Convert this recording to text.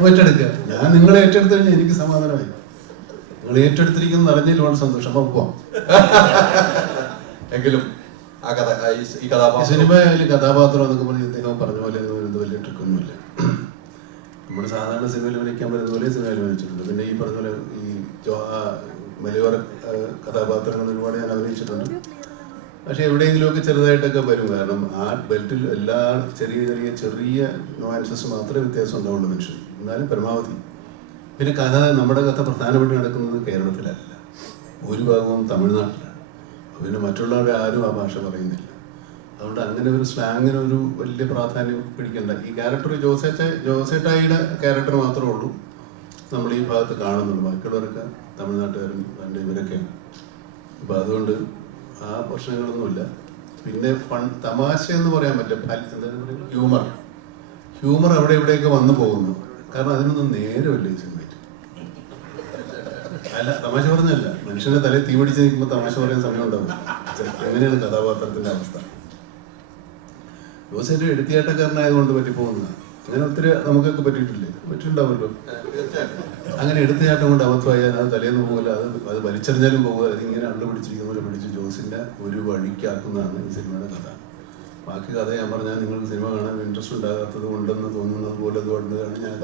ഏറ്റെടുക്കുക. ഞാൻ നിങ്ങളെ ഏറ്റെടുത്തു കഴിഞ്ഞാൽ എനിക്ക് സമാധാനമായി. നിങ്ങൾ ഏറ്റെടുത്തിരിക്കുന്ന അറിഞ്ഞതിൽ വളരെ സന്തോഷം. അപ്പൊ പോവാം. എങ്കിലും ആ കഥ ഈ- കഥാപാത്രം സിനിമയിൽ കഥാപാത്രം എന്നൊക്കെ പറഞ്ഞ് ഇദ്ദേഹം പറഞ്ഞ പോലെ എന്ത് വലിയ ട്രിക്കൊന്നുമില്ല നമ്മൾ സാധാരണ സിനിമയിൽ വിളിക്കാൻ പറ്റുന്ന പോലെ സിനിമയിൽ വിളിച്ചിട്ടുണ്ട് പിന്നെ ഈ പറഞ്ഞ പോലെ ഈ മലയോര കഥാപാത്രങ്ങൾ ഒരുപാട് ഞാൻ അഭിനയിച്ചിട്ടുണ്ട്. പക്ഷെ എവിടെയെങ്കിലുമൊക്കെ ചെറുതായിട്ടൊക്കെ വരും. കാരണം ആ ബെൽറ്റിൽ എല്ലാ ചെറിയ ചെറിയ ചെറിയ നോയൻസസ് മാത്രമേ വ്യത്യാസം ഉണ്ടാവുള്ളൂ മനുഷ്യൻ എന്നാലും പരമാവധി. പിന്നെ കഥ നമ്മുടെ കഥ പ്രധാനപ്പെട്ട് നടക്കുന്നത് കേരളത്തിലല്ല. ഭൂരിഭാഗവും തമിഴ്നാട്ടിലാണ്. പിന്നെ മറ്റുള്ളവരെ ആരും ആ ഭാഷ പറയുന്നില്ല. അതുകൊണ്ട് അങ്ങനെ ഒരു സ്ലാങ്ങിന് ഒരു വലിയ പ്രാധാന്യം പിടിക്കേണ്ട. ഈ ക്യാരക്ടർ ജോസേച്ച ജോസേട്ടായിയുടെ ക്യാരക്ടർ മാത്രമേ ഉള്ളൂ നമ്മൾ ഈ ഭാഗത്ത് കാണുന്നുള്ളൂ ബാക്കിയുള്ളവരൊക്കെ തമിഴ്നാട്ടുകാരും ഇവരൊക്കെയാണ്. അപ്പം അതുകൊണ്ട് ആ പ്രശ്നങ്ങളൊന്നുമില്ല. പിന്നെ ഫൺ തമാശ എന്ന് പറയാൻ പറ്റില്ല. ഹ്യൂമർ. ഹ്യൂമർ അവിടെ ഇവിടെയൊക്കെ വന്നു പോകുന്നു. കാരണം അതിനൊന്നും നേരമില്ല ഈ സിനിമയ്ക്ക്. അല്ല തമാശ പറഞ്ഞല്ല. മനുഷ്യനെ തലയിൽ തീ പിടിച്ച് നിൽക്കുമ്പോൾ തമാശ പറയാൻ സമയം ഉണ്ടാവും എങ്ങനെയാണ് കഥാപാത്രത്തിന്റെ അവസ്ഥ? ജോസേറ്റ് എടുത്തിയാട്ടക്കാരനായതുകൊണ്ട് പറ്റിപ്പോകുന്നതാണ്. അങ്ങനെ ഒത്തിരി നമുക്കൊക്കെ പറ്റിയിട്ടില്ലേ? പറ്റിയിട്ടുണ്ടാവുമല്ലോ. അങ്ങനെ എടുത്തുചാട്ടം കൊണ്ട് അബദ്ധമായാൽ അത് തലേന്ന് പോകില്ല അത് അത് വലിച്ചെറിഞ്ഞാലും പോകില്ല അതിങ്ങനെ അള്ളു പിടിച്ചിരിക്കുന്ന പോലെ പിടിച്ച് ജോസിന്റെ ഒരു വഴിക്കാക്കുന്നതാണ് ഈ സിനിമയുടെ കഥ. ബാക്കി കഥ ഞാൻ പറഞ്ഞാൽ നിങ്ങൾക്ക് സിനിമ കാണാൻ ഇൻട്രസ്റ്റ് ഉണ്ടാകാത്തത് ഉണ്ടെന്ന് തോന്നുന്നത് പോലെ അതുകൊണ്ടാണ് ഞാൻ